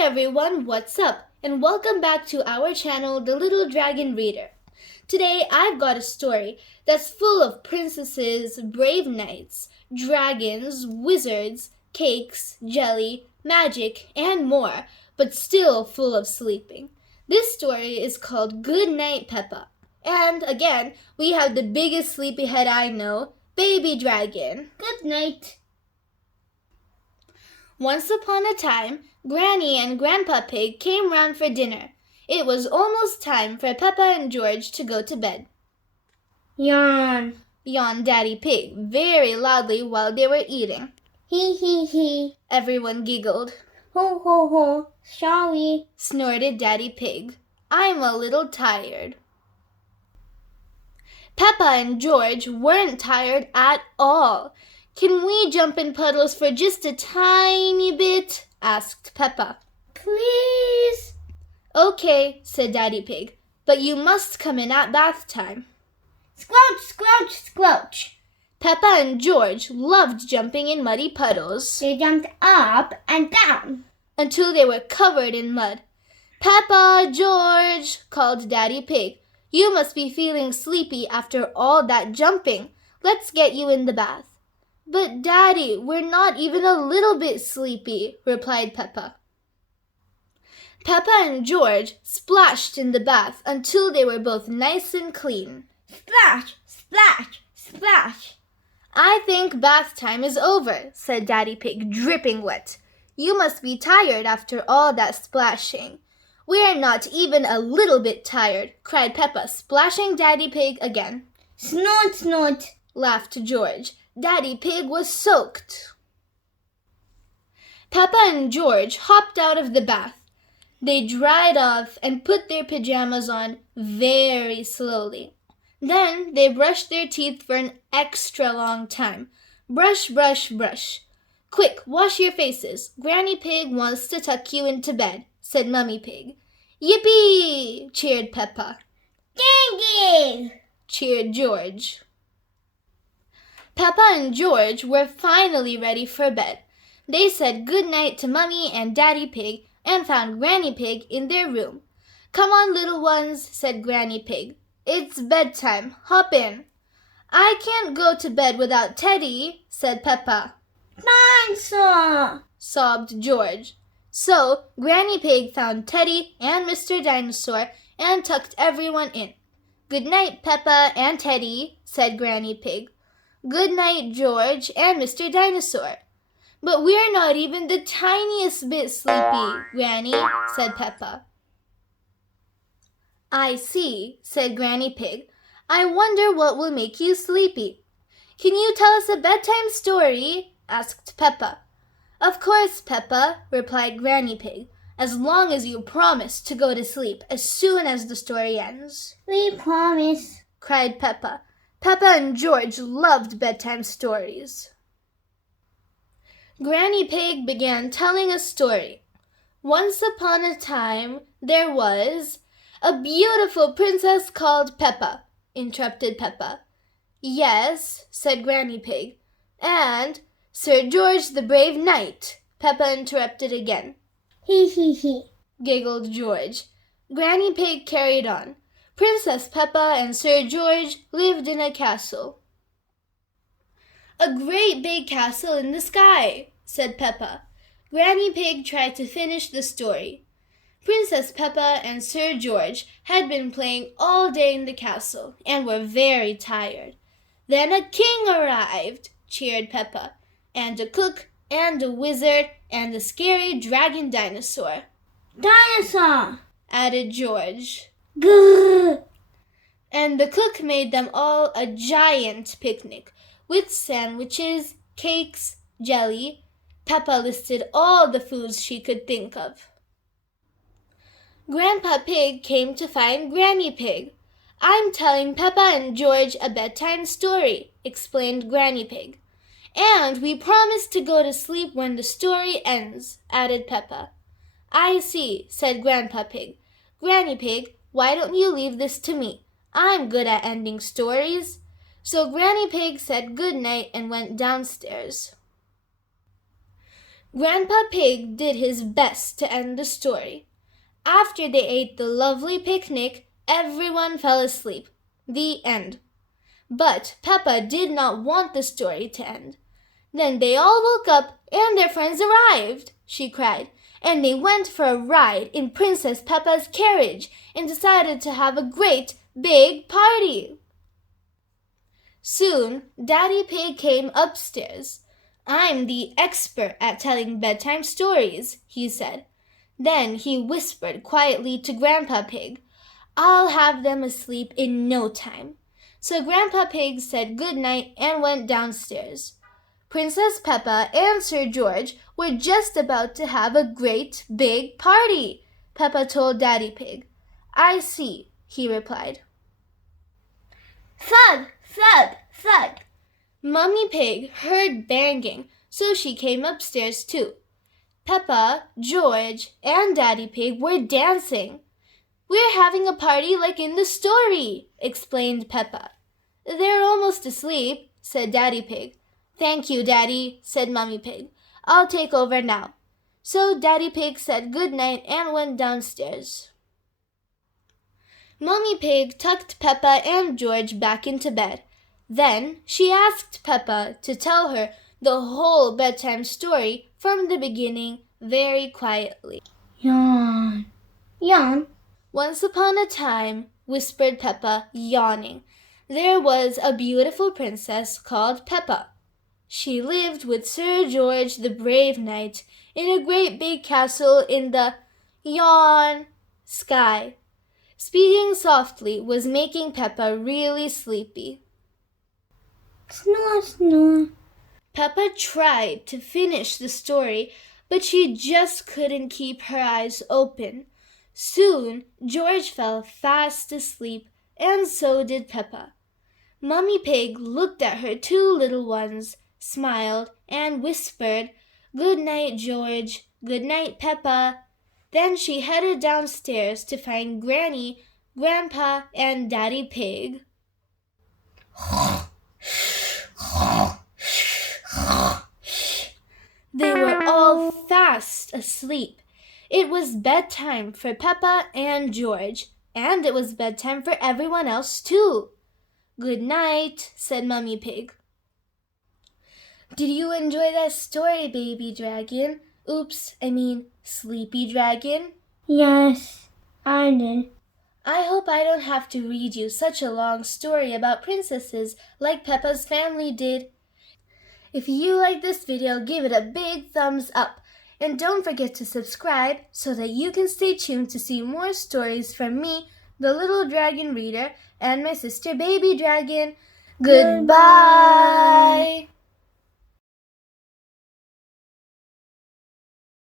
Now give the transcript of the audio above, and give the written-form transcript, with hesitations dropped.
everyone, what's up? And welcome back to our channel, The Little Dragon Reader. Today I've got a story that's full of princesses, brave knights, dragons, wizards, cakes, jelly, magic, and more, but still full of sleeping. This story is called Goodnight Peppa. And again, we have the biggest sleepyhead I know, Baby Dragon. Good night. Once upon a time, Granny and Grandpa Pig came round for dinner. It was almost time for Peppa and George to go to bed. Yawn, yawned Daddy Pig very loudly while they were eating. He. Everyone giggled. Ho, shall we? Snorted Daddy Pig. I'm a little tired. Peppa and George weren't tired at all. Can we jump in puddles for just a tiny bit? Asked Peppa. Please. Okay, said Daddy Pig, but you must come in at bath time. Squelch. Peppa and George loved jumping in muddy puddles. They jumped up and down until they were covered in mud. Peppa, George, called Daddy Pig. You must be feeling sleepy after all that jumping. Let's get you in the bath. But Daddy, we're not even a little bit sleepy, replied Peppa. Peppa and George splashed in the bath until they were both nice and clean. Splash. I think bath time is over, said Daddy Pig, dripping wet. You must be tired after all that splashing. We're not even a little bit tired, cried Peppa, splashing Daddy Pig again. Snort, laughed George. Daddy Pig was soaked. Peppa and George hopped out of the bath. They dried off and put their pajamas on very slowly. Then they brushed their teeth for an extra long time. Brush. Quick, wash your faces. Granny Pig wants to tuck you into bed, said Mummy Pig. Yippee! Cheered Peppa. Gang! Cheered George. Peppa and George were finally ready for bed. They said good night to Mummy and Daddy Pig and found Granny Pig in their room. Come on, little ones, said Granny Pig. It's bedtime. Hop in. I can't go to bed without Teddy, said Peppa. Dinosaur, sobbed George. So Granny Pig found Teddy and Mr. Dinosaur and tucked everyone in. Good night, Peppa and Teddy, said Granny Pig. Good night, George and Mr. Dinosaur. But we're not even the tiniest bit sleepy, Granny, said Peppa. I see, said Granny Pig. I wonder what will make you sleepy. Can you tell us a bedtime story? Asked Peppa. Of course, Peppa, replied Granny Pig, as long as you promise to go to sleep as soon as the story ends. We promise, cried Peppa. Peppa and George loved bedtime stories. Granny Pig began telling a story. Once upon a time, there was a beautiful princess called Peppa, interrupted Peppa. Yes, said Granny Pig. And Sir George the Brave Knight, Peppa interrupted again. He, giggled George. Granny Pig carried on. Princess Peppa and Sir George lived in a castle. A great big castle in the sky, said Peppa. Granny Pig tried to finish the story. Princess Peppa and Sir George had been playing all day in the castle and were very tired. Then a king arrived, cheered Peppa, and a cook and a wizard and a scary dragon dinosaur. Dinosaur, added George. Grrr. And the cook made them all a giant picnic with sandwiches, cakes, jelly. Peppa listed all the foods she could think of. Grandpa Pig came to find Granny Pig. I'm telling Peppa and George a bedtime story, explained Granny Pig. And we promise to go to sleep when the story ends, added Peppa. I see, said Grandpa Pig. Granny Pig, why don't you leave this to me? I'm good at ending stories. So Granny Pig said good night and went downstairs. Grandpa Pig did his best to end the story. After they ate the lovely picnic, everyone fell asleep. The end. But Peppa did not want the story to end. Then they all woke up and their friends arrived, she cried, and they went for a ride in Princess Peppa's carriage and decided to have a great big party. Soon, Daddy Pig came upstairs. "I'm the expert at telling bedtime stories," he said. Then he whispered quietly to Grandpa Pig, "I'll have them asleep in no time." So Grandpa Pig said good night and went downstairs. Princess Peppa and Sir George were just about to have a great big party, Peppa told Daddy Pig. "I see," he replied. Thud, thud, thud. Mummy Pig heard banging, so she came upstairs too. Peppa, George, and Daddy Pig were dancing. "We're having a party like in the story," explained Peppa. "They're almost asleep," said Daddy Pig. "Thank you, Daddy," said Mummy Pig. "I'll take over now." So Daddy Pig said good night and went downstairs. Mummy Pig tucked Peppa and George back into bed. Then she asked Peppa to tell her the whole bedtime story from the beginning very quietly. Yawn, yawn. "Once upon a time," whispered Peppa, yawning, "there was a beautiful princess called Peppa. She lived with Sir George the brave knight in a great big castle in the yawn sky." Speaking softly was making Peppa really sleepy. Snore, snore. Peppa tried to finish the story, but she just couldn't keep her eyes open. Soon, George fell fast asleep, and so did Peppa. Mummy Pig looked at her two little ones, smiled, and whispered, "Good night, George. Good night, Peppa." Then she headed downstairs to find Granny, Grandpa, and Daddy Pig. They were all fast asleep. It was bedtime for Peppa and George, and it was bedtime for everyone else too. "Good night," said Mummy Pig. Did you enjoy that story, Baby Dragon? Sleepy Dragon? Yes, I did. I hope I don't have to read you such a long story about princesses like Peppa's family did. If you like this video, give it a big thumbs up. And don't forget to subscribe so that you can stay tuned to see more stories from me, the Little Dragon Reader, and my sister Baby Dragon. Goodbye!